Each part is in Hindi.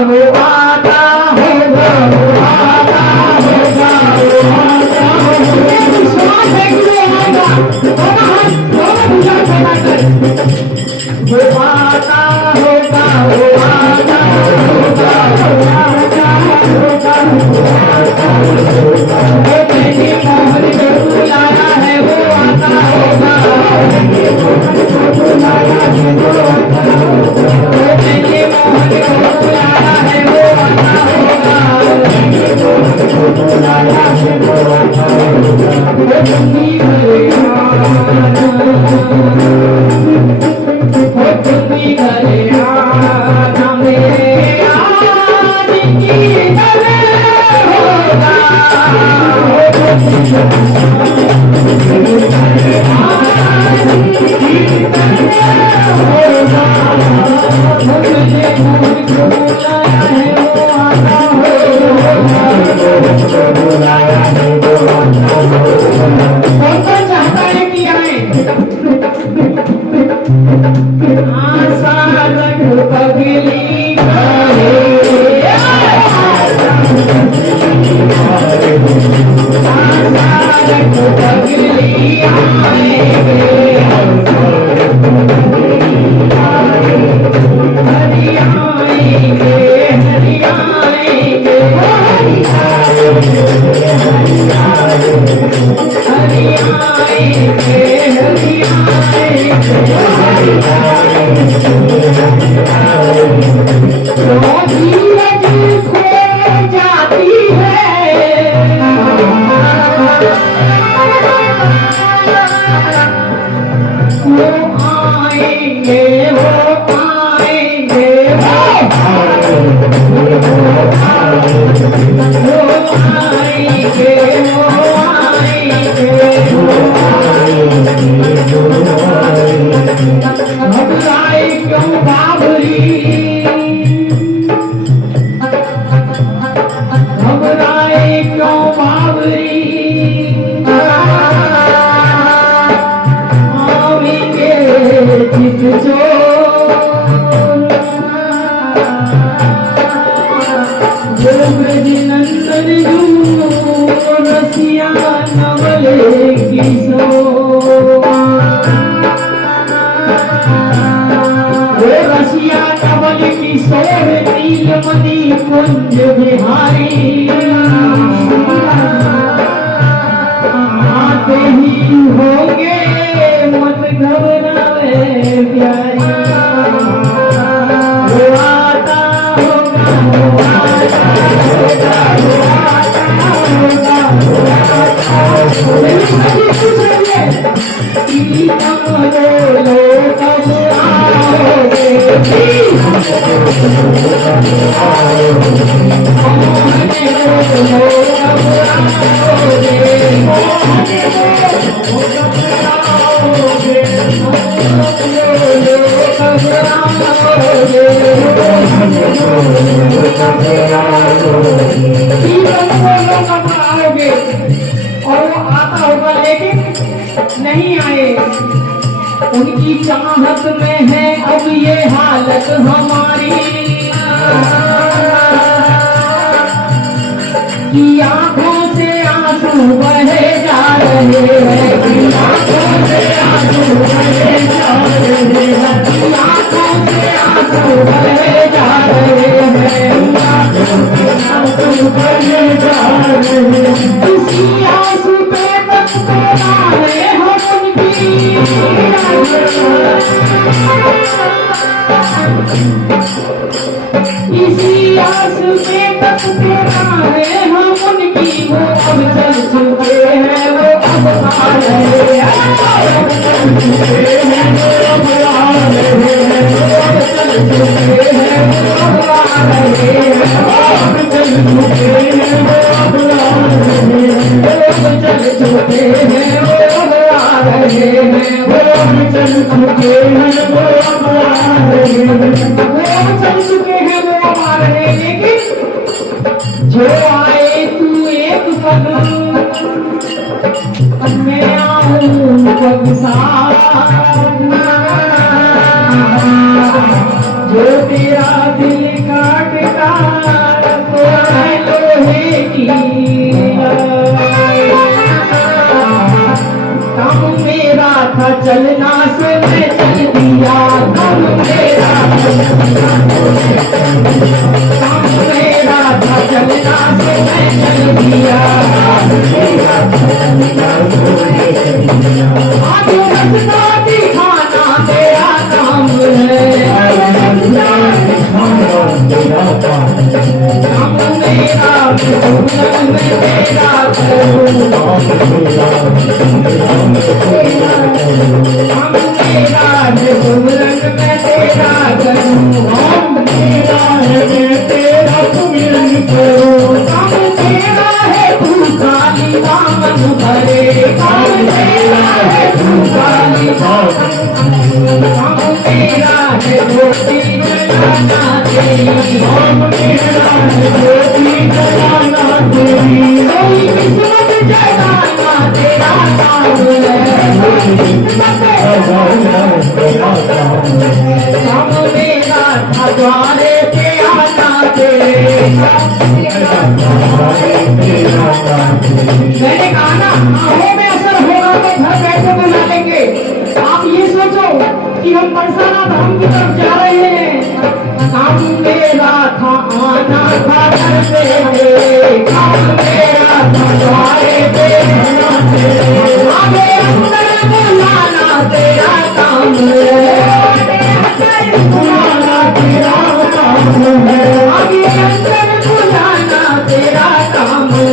वो आता होगा, वो आता होगा, वो आता होगा। विश्वास है कि वो आएगा। दोनों हाथ दोनों भुजा फैलाकर वो आता होगा, वो आता होगा, वो आता होगा, वो आता होगा। वो तेरी मोहन जो बुलाया है वो आता होगा, तेरी मोहन जो बुलाया है वो आता होगा। वो तेरी मोहन जो बुलाया है वो आता होगा, तेरी मोहन जो बुलाया है वो आता होगा। वो तुम्ही घरे आना मेरे आज की तरह होगा। मुझे भूल को बुलाया है वो आता बुलाया है वो आता होगा। कौन चाहता है कि आए? आशा रख पगली करे, आशा रख पगली आएंगे, हरि आएंगे, हरि आएंगे, हरि आएंगे, हरि आएंगे, हरि धीरज खो जाती है, वो आएंगे, वो आएंगे, वो आएंगे, वो घबराए क्यों बाबरी, घबराए क्यों बाबरी, आवेंगे चित जो ब्रज नंदन जू रसिया नवले किशोर, रसिया नवल किशोर नीलमणि कुंज बिहारी, आते ही होंगे मत घबरावे प्यारी। वो आता होगा, वो आता होगा, वो आता होगा, वो आता होगा। और वो आता होगा लेकिन नहीं आए। उनकी चाहत में है अब ये हालत हमारी कि आंखों से आंसू बहे जा रहे हैं, कि आंखों से आंसू बहे जा रहे हैं, कि आंखों से आंसू बहे जा रहे हैं, आंखों से आंसू बहे जा रहे हैं। इसी आंसू पे तक मारे हम उनकी, इसी आस पे तक मारे हम उनकी। वो अब चल चुके हैं, वो अब आ रहे हैं, अब चल चुके हैं, वो अब आ रहे हैं, वो अब चल चुके हैं, वो अब आ रहे हैं, वो अब चल चुके हैं, वो अब आ रहे हैं, वो अब चल चुके हैं, वो अब आ रहे हैं, वो अब चल चुके हैं, वो अब आ रहे हैं, वो अब चल चुके हैं, वो अब आ रहे हैं। लेकिन जो आए तू एक पग, मैं आऊं पग साथ, जो तेरा दिल काट का था चलना से मैं चल दिया, काम मेरा था चलना से मैं चल दिया। आगे रास्ता दिखाना तेरा काम है, काम मेरा पूरन में तेरा करूं, काम मेरा है पूरन में तेरा करूं, काम मेरा है तेरा पूरन करूं, काम तेरा है तू खाली दामन भरे, काम तेरा है तू खाली काम तेरा है रोटी जलाना तेरी, काम मेरा है रोटी जलाना तेरी, कोई किस्मत जगाना तेरा काम है, काम मेरा था द्वारे पे आना तेरे। मैंने कहा ना आंखों में असर होगा तो घर बैठे बना लेंगे। आप ये सोचो कि हम बरसाना धाम की तरफ जा रहे हैं, काम मेरा था आना था घर पे, काम मेरा था द्वारे पे आना तेरे, आगे अंदर बुलाना तेरा काम है, बुलाना तेरा काम है, आगे अंदर बुलाना तेरा काम है,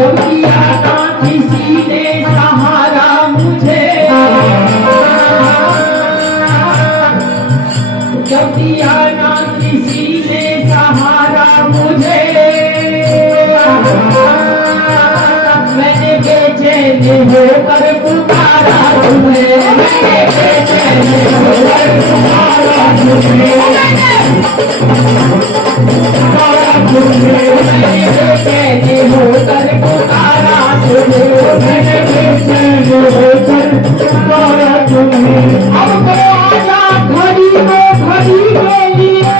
जब किया था किसी ने सहारा मुझे, जब दिया ना किसी ने सहारा मुझे, मैंने बेचैन होकर पुकारा तुम्हें, मैंने बेचैन होकर पुकारा तुम्हें, मैंने बेचैन होकर पुकारा तुम्हें, मैंने बेचैन होकर पुकारा तुम्हें। अब तो आजा घड़ी को घड़ी के लिए,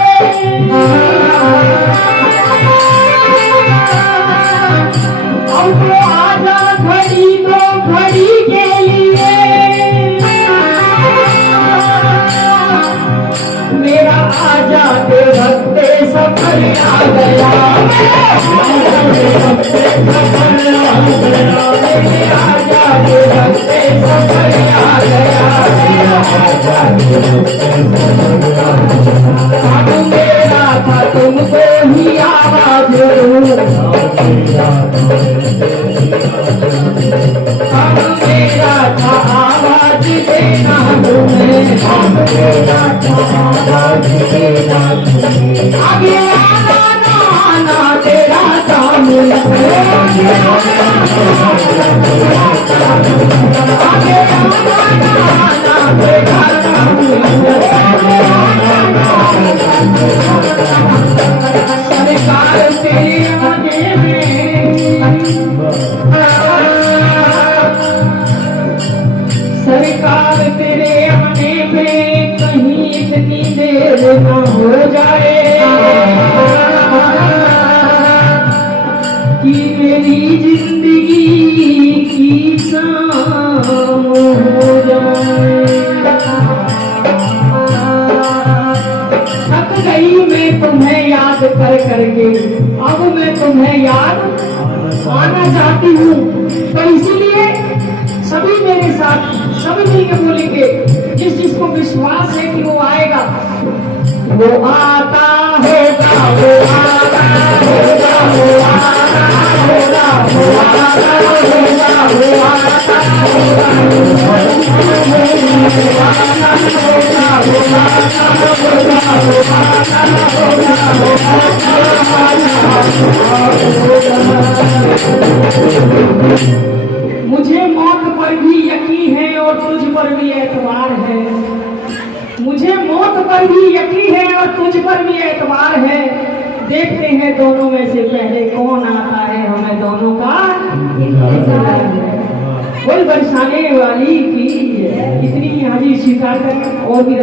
अब तो आजा घड़ी को घड़ी के लिए, मेरा आजा के रखते सफर आ गया, आजा के रखते सफर आ गया, काम मेरा था तुमको ही आवाज दूं, काम मेरा था आवाज देना तुम्हें, काम मेरा था आवाज देना तुम्हें, आगे आना ना आना तेरा काम है, आगे आना ना आना तेरा काम है, सरकार तेरे आगे सरकार तेरे आने में कहीं इतनी देर न हो जाए कि मेरी जिंदगी की शाम हो जाए। थक गई मैं तुम्हें याद कर करके, अब मैं तुम्हें याद आना चाहती हूँ, तो इसीलिए सभी मेरे साथ सभी मिलकर बोलेंगे, जिस जिसको विश्वास है कि वो आएगा, वो आता होगा, वो आता होगा, वो आता होगा, वो आता होगा, वो आता मुझे मौत पर भी यकीन है और तुझ पर भी एतबार है, मुझे मौत पर भी यकीन है और तुझ पर भी एतबार है। देखते हैं दोनों में से पहले कौन आता है, हमें दोनों का इंतजार है। कोई बरसाने वाली की इतनी हाजिर स्वीकार कर और भी